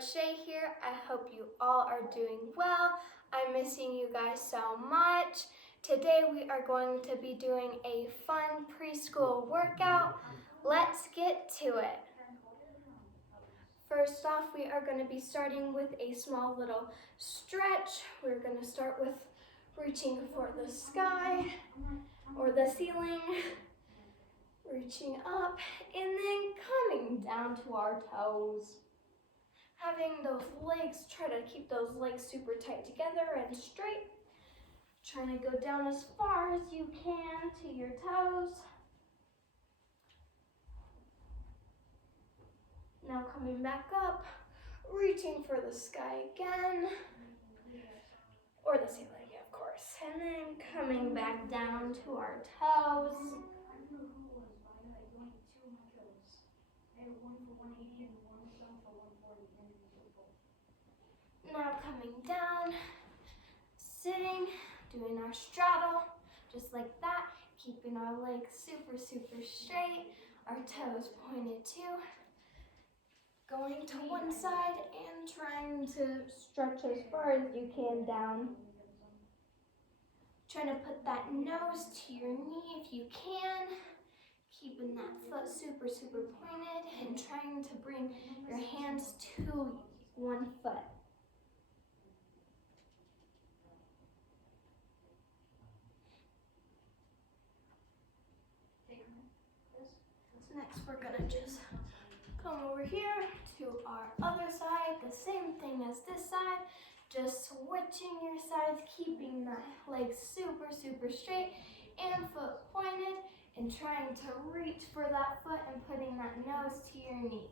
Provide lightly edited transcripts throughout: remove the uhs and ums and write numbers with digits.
it's Shay here. I hope you all are doing well. I'm missing you guys so much. Today we are going to be doing a fun preschool workout. Let's get to it. First off, we are going to be starting with a small little stretch. We're going to start with reaching for the sky or the ceiling, reaching up, and then coming down to our toes. Having those legs, try to keep those legs super tight together and straight. Trying to go down as far as you can to your toes. Now coming back up, reaching for the sky again, or the ceiling, of course. And then coming back down to our toes. Now coming down, sitting, doing our straddle, just like that, keeping our legs super straight, our toes pointed too. Going to one side and trying to stretch as far as you can down. Trying to put that nose to your knee if you can. Keeping that foot super pointed and trying to bring your hands to one foot. Next, we're gonna just come over here to our other side, the same thing as this side, just switching your sides, keeping that leg super straight and foot pointed, and trying to reach for that foot and putting that nose to your knee.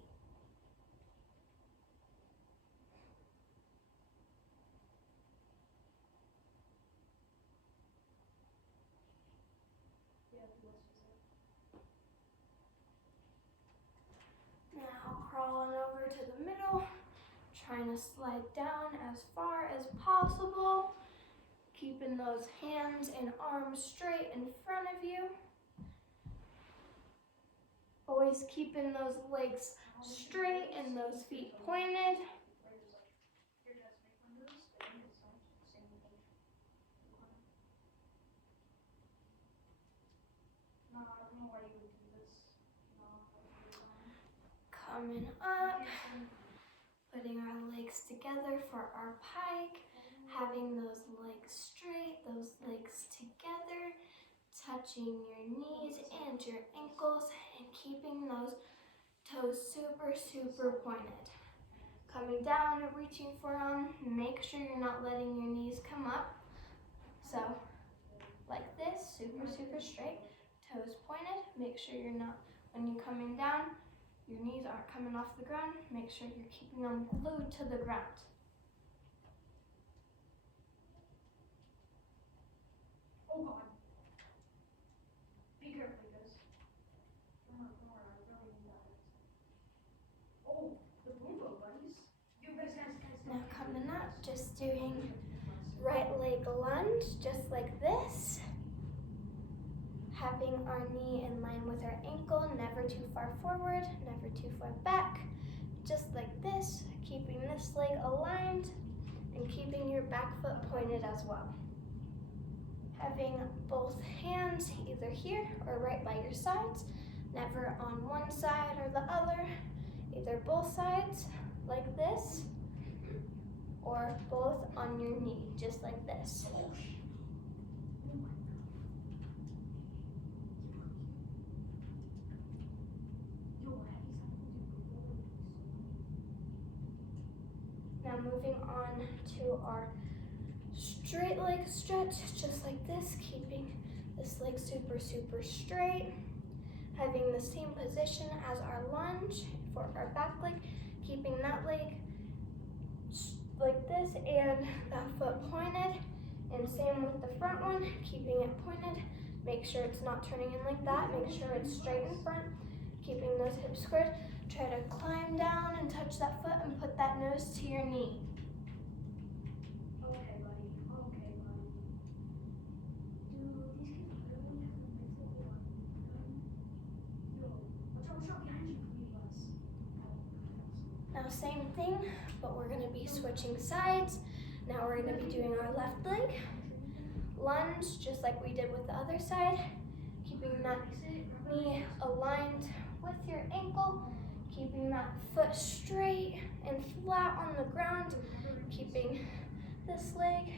Now crawling over to the middle, trying to slide down as far as possible, keeping those hands and arms straight in front of you. Always keeping those legs straight and those feet pointed. Coming up, putting our legs together for our pike, having those legs straight, those legs together, touching your knees and your ankles, and keeping those toes super pointed. Coming down and reaching for them, make sure you're not letting your knees come up. So, like this, super straight, toes pointed. Make sure you're not, when you're coming down, your knees aren't coming off the ground. Make sure you're keeping them glued to the ground. Oh God. Be careful, guys. Oh, the boombo buddies. You guys. Now coming up, just doing right leg lunge, just like this. Having our knee in line with our ankle, never too far forward, never too far back. Just like this, keeping this leg aligned and keeping your back foot pointed as well. Having both hands either here or right by your sides, never on one side or the other, either both sides like this or both on your knee, just like this. Now moving on to our straight leg stretch, just like this, keeping this leg super straight. Having the same position as our lunge for our back leg, keeping that leg like this and that foot pointed. And same with the front one, keeping it pointed. Make sure it's not turning in like that. Make sure it's straight in front, keeping those hips squared. Try to climb down and touch that foot and put that nose to your knee. Okay, buddy. Dude, these kids really have a mental one. Yo, watch out behind you, please. Now same thing, but we're gonna be switching sides. Now we're gonna be doing our left leg. Lunge, just like we did with the other side. Keeping that knee aligned with your ankle. Keeping that foot straight and flat on the ground. Keeping this leg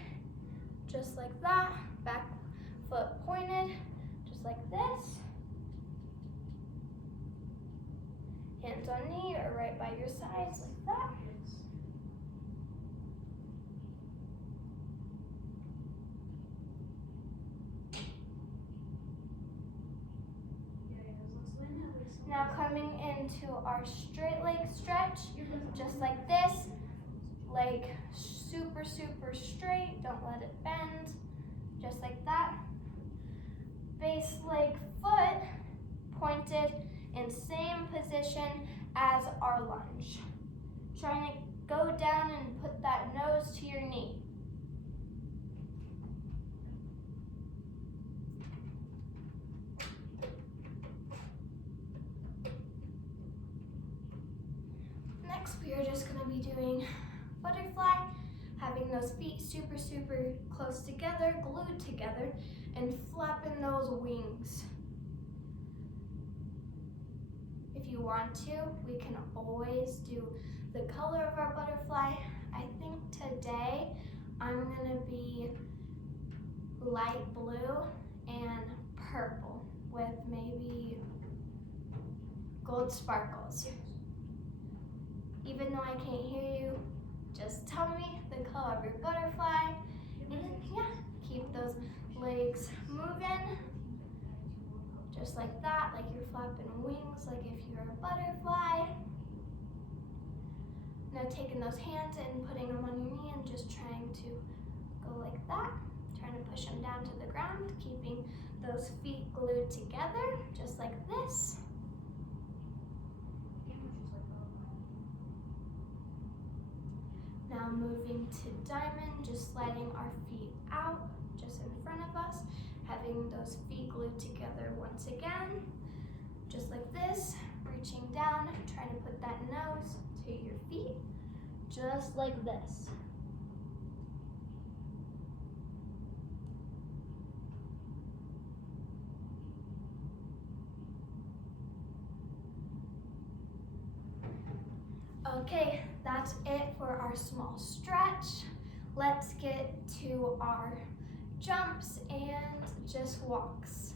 just like that. Back foot pointed, just like this. Hands on knee or right by your sides like that. Now coming into our straight leg stretch, just like this. Leg super, super straight, don't let it bend, just like that. Base leg foot pointed in same position as our lunge. Trying to go down and put that nose to your knee. Next, we are just going to be doing butterfly, having those feet super, super close together, glued together, and flapping those wings. If you want to, we can always do the color of our butterfly. I think today I'm gonna be light blue and purple with maybe gold sparkles. Even though I can't hear you, just tell me the color of your butterfly, and yeah, keep those legs moving, just like that, like you're flapping wings, like if you're a butterfly. Now taking those hands and putting them on your knee and just trying to go like that, trying to push them down to the ground, keeping those feet glued together, just like this. Now moving to diamond, just sliding our feet out just in front of us, having those feet glued together once again, just like this, reaching down, trying to put that nose to your feet, just like this. Okay, that's it for our small stretch. Let's get to our jumps and just walks.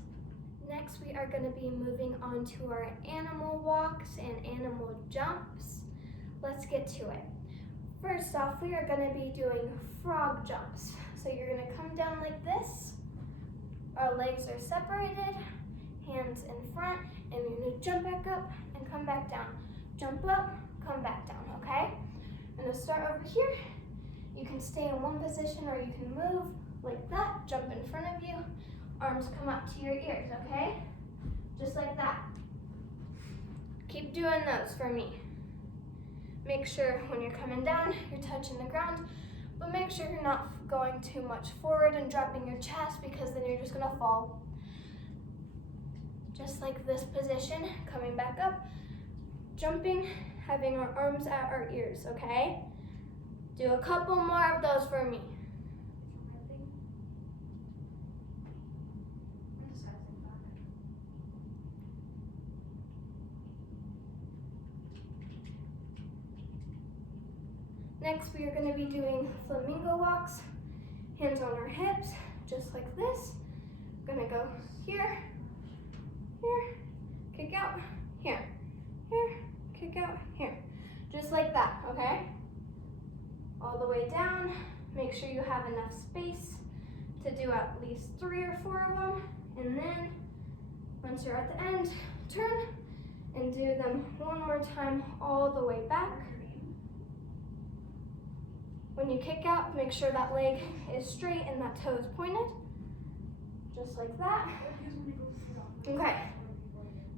Next, we are going to be moving on to our animal walks and animal jumps. Let's get to it. First off, we are going to be doing frog jumps. So you're going to come down like this. Our legs are separated, hands in front, and you're going to jump back up and come back down. Jump up, come back down, okay? I'm gonna start over here. You can stay in one position or you can move like that, jump in front of you, arms come up to your ears, okay? Just like that. Keep doing those for me. Make sure when you're coming down, you're touching the ground, but make sure you're not going too much forward and dropping your chest because then you're just gonna fall. Just like this position, coming back up, jumping, having our arms at our ears, okay? Do a couple more of those for me. Next, we are going to be doing flamingo walks. Hands on our hips, just like this. Gonna go here, here, kick out, here, here, kick out, here. Just like that, okay? All the way down. Make sure you have enough space to do at least 3 or 4 of them. And then, once you're at the end, turn and do them one more time all the way back. When you kick out, make sure that leg is straight and that toe is pointed. Just like that. Okay.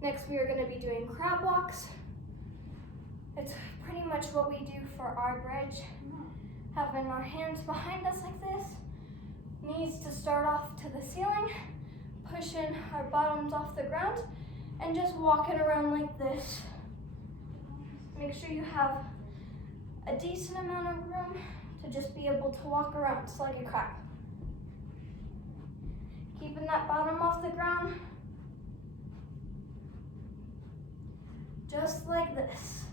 Next, we are going to be doing crab walks. It's pretty much what we do for our bridge. Having our hands behind us like this. Knees to start off to the ceiling. Pushing our bottoms off the ground. And just walking around like this. Make sure you have a decent amount of room to just be able to walk around just like a crab. Keeping that bottom off the ground, just like this.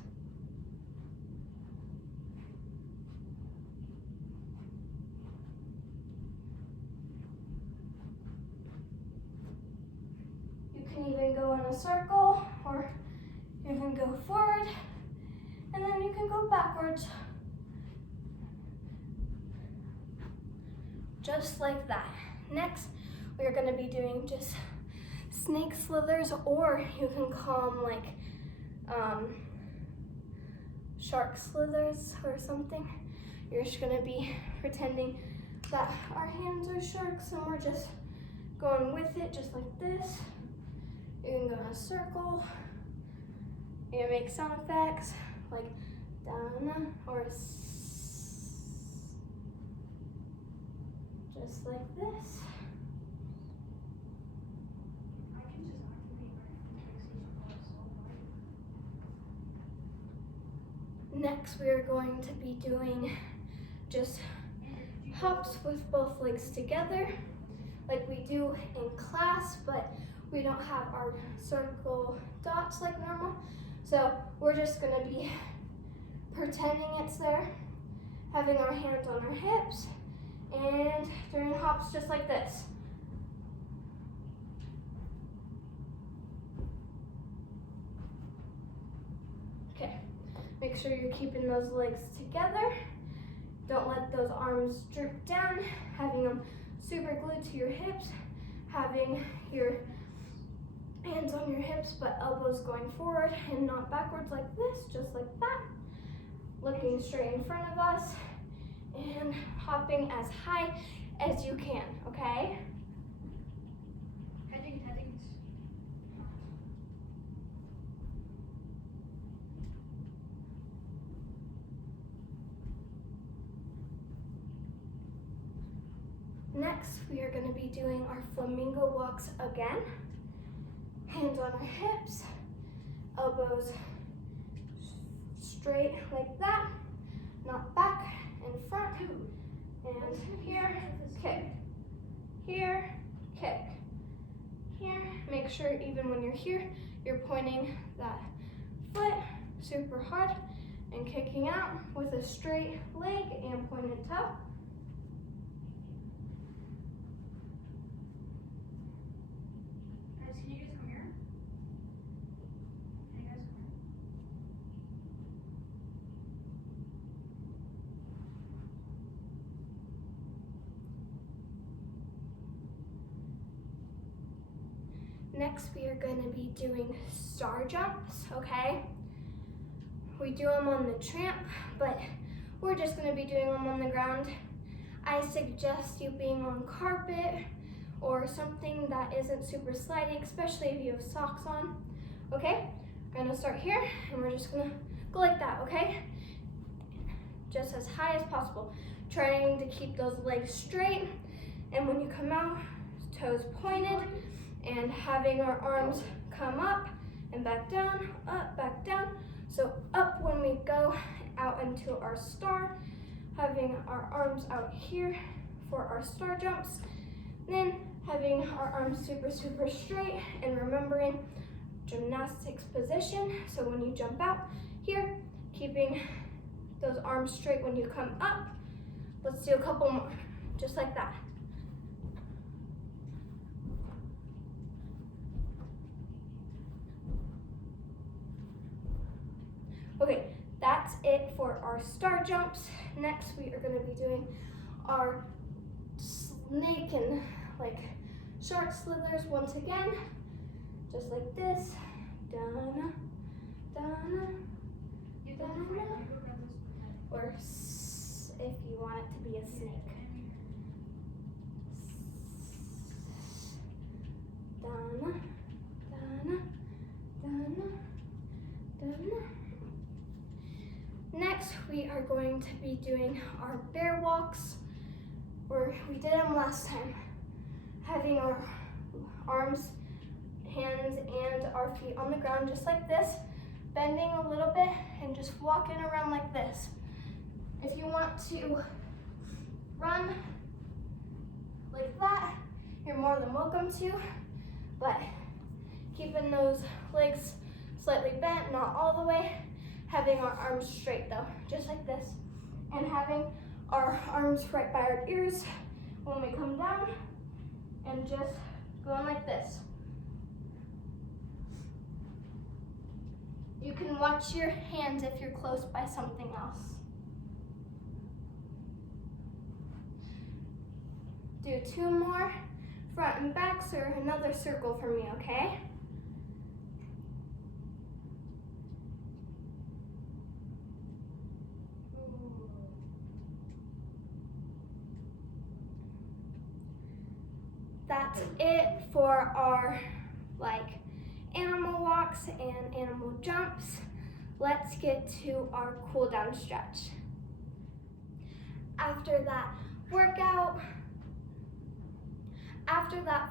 You can even go in a circle, or you can go forward, and then you can go backwards. Just like that. Next, we're gonna be doing just snake slithers, or you can call them like shark slithers or something. You're just gonna be pretending that our hands are sharks and we're just going with it, just like this. You can go in a circle. You can make sound effects like dun or just like this. I can just activate my fixation so Next, we are going to be doing just hops with both legs together, like we do in class, but we don't have our circle dots like normal. So we're just gonna be pretending it's there, having our hands on our hips, and doing hops just like this. Okay, make sure you're keeping those legs together. Don't let those arms droop down, having them super glued to your hips, having your hands on your hips but elbows going forward and not backwards like this, just like that. Looking straight in front of us and hopping as high as you can, okay? headings. Next, we are going to be doing our flamingo walks again. Hands on our hips, elbows straight like that, not back and front. And here, kick. Here, kick. Here, make sure even when you're here, you're pointing that foot super hard and kicking out with a straight leg and pointed toe. Guys, can you guys come here? Can you guys come here? Next, we are going to be doing star jumps, okay? We do them on the tramp, but we're just going to be doing them on the ground. I suggest you being on carpet or something that isn't super sliding, especially if you have socks on, okay? We're gonna start here, and we're just gonna go like that, okay? Just as high as possible, trying to keep those legs straight, and when you come out, toes pointed, and having our arms come up and back down, up, back down. So up when we go out into our star, having our arms out here for our star jumps, then having our arms super, super straight and remembering gymnastics position. So when you jump out here, keeping those arms straight when you come up. Let's do a couple more, just like that. Okay, that's it for our star jumps. Next, we are going to be doing our snake and like shark slithers once again, just like this. Dun, dun, You dun, go grab dun. this. Or if you want it to be a snake. Dun, dun, dun, dun. Next, we are going to be doing our bear walks, or we did them last time. Having our arms, hands, and our feet on the ground just like this, bending a little bit and just walking around like this. want to run like that, you're more than welcome to, but keeping those legs slightly bent, not all the way, having our arms straight though, just like this, and having our arms right by our ears when we come down, and just going like this. You can watch your hands if you're close by something else. Do 2 more front and backs or another circle for me, okay? That's it for our animal walks and animal jumps. Let's get to our cool down stretch. After that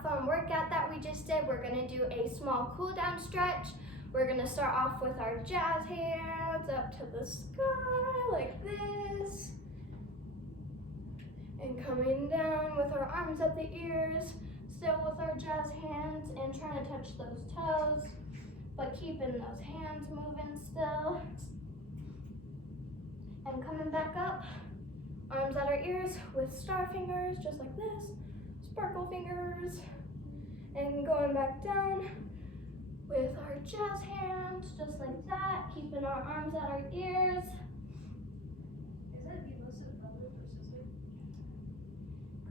fun workout that we just did, we're gonna do a small cool down stretch. We're gonna start off with our jazz hands up to the sky like this. And coming down with our arms at the ears, still with our jazz hands and trying to touch those toes, but keeping those hands moving still. And coming back up, arms at our ears with star fingers, just like this, sparkle fingers. And going back down with our jazz hands, just like that, keeping our arms at our ears. Is that the listed brother or sister?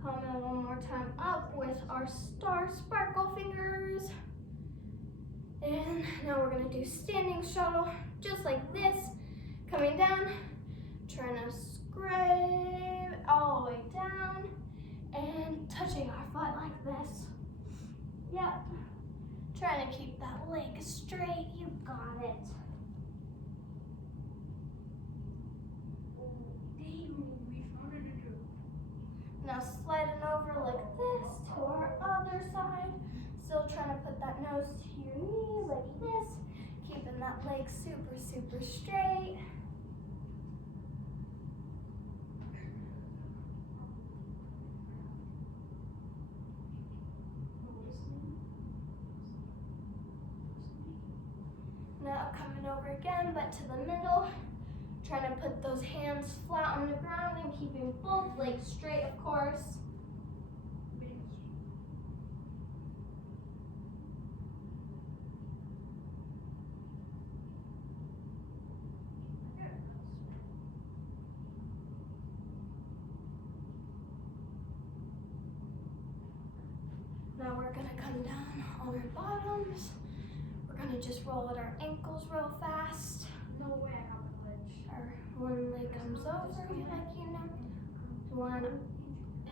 Coming one more time up with our star sparkle fingers. And now we're gonna do standing shuttle, just like this. Coming down, trying to scrape all the way down and touching our foot like this. Yep. Trying to keep that leg straight, you got it. Now sliding over like this to our other side. Still trying to put that nose to your knee like this. Keeping that leg super, super straight. Now coming over again, but to the middle. Trying to put those hands flat on the ground and keeping both legs straight, of course. Now we're gonna come down on our bottoms. We're gonna just roll at our ankles real fast. No way I have a glitch. Our one leg comes over, One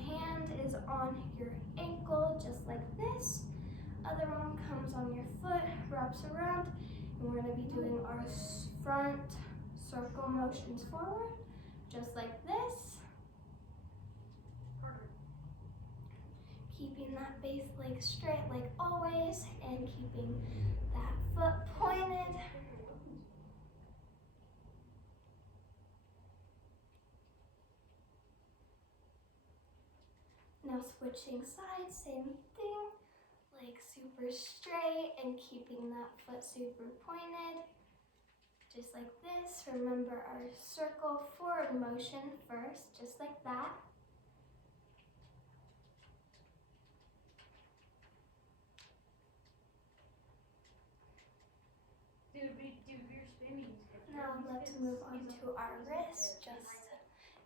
hand is on your ankle, just like this. Other one comes on your foot, wraps around, and we're gonna be doing our front circle motions forward, just like this. Keeping that base leg straight like always, and keeping that foot pointed. Now switching sides, same thing, leg super straight and keeping that foot super pointed, just like this. Remember our circle forward motion first, just like that. Now let's move on to our wrist, just to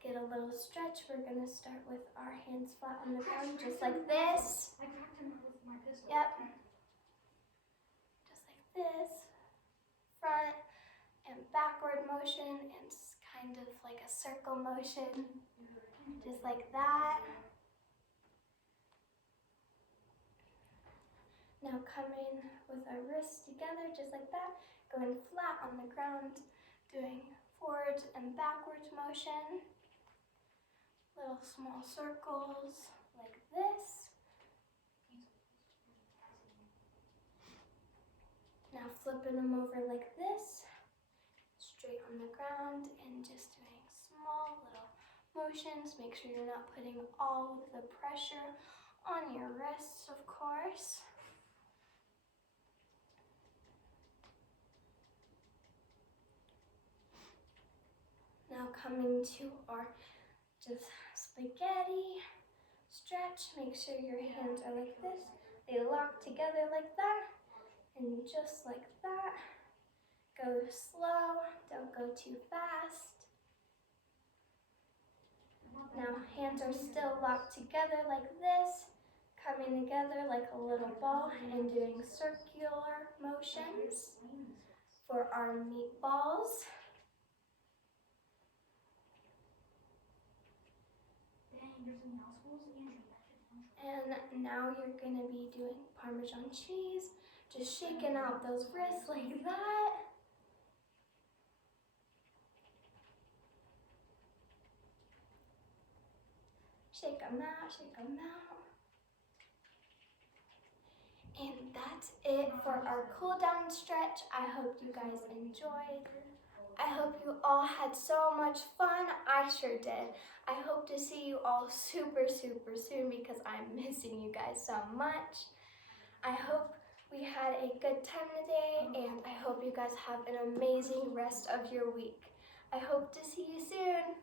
get a little stretch. We're gonna start with our hands flat on the ground, just like this. I cracked him with my pistol. Yep. Just like this. Front and backward motion, and kind of like a circle motion, just like that. Now coming with our wrists together, just like that, going flat on the ground, doing forwards and backwards motion. Little small circles like this. Now flipping them over like this, straight on the ground, and just doing small little motions. Make sure you're not putting all of the pressure on your wrists, of course. Now coming to our just spaghetti stretch. Make sure your hands are like this. They lock together like that. And just like that. Go slow, don't go too fast. Now hands are still locked together like this. Coming together like a little ball and doing circular motions for our meatballs. And now you're going to be doing Parmesan cheese, just shaking out those wrists like that. Shake them out, shake them out. And that's it for our cool down stretch. I hope you guys enjoyed. I hope you all had so much fun. I sure did. I hope to see you all super soon because I'm missing you guys so much. I hope we had a good time today, and I hope you guys have an amazing rest of your week. I hope to see you soon.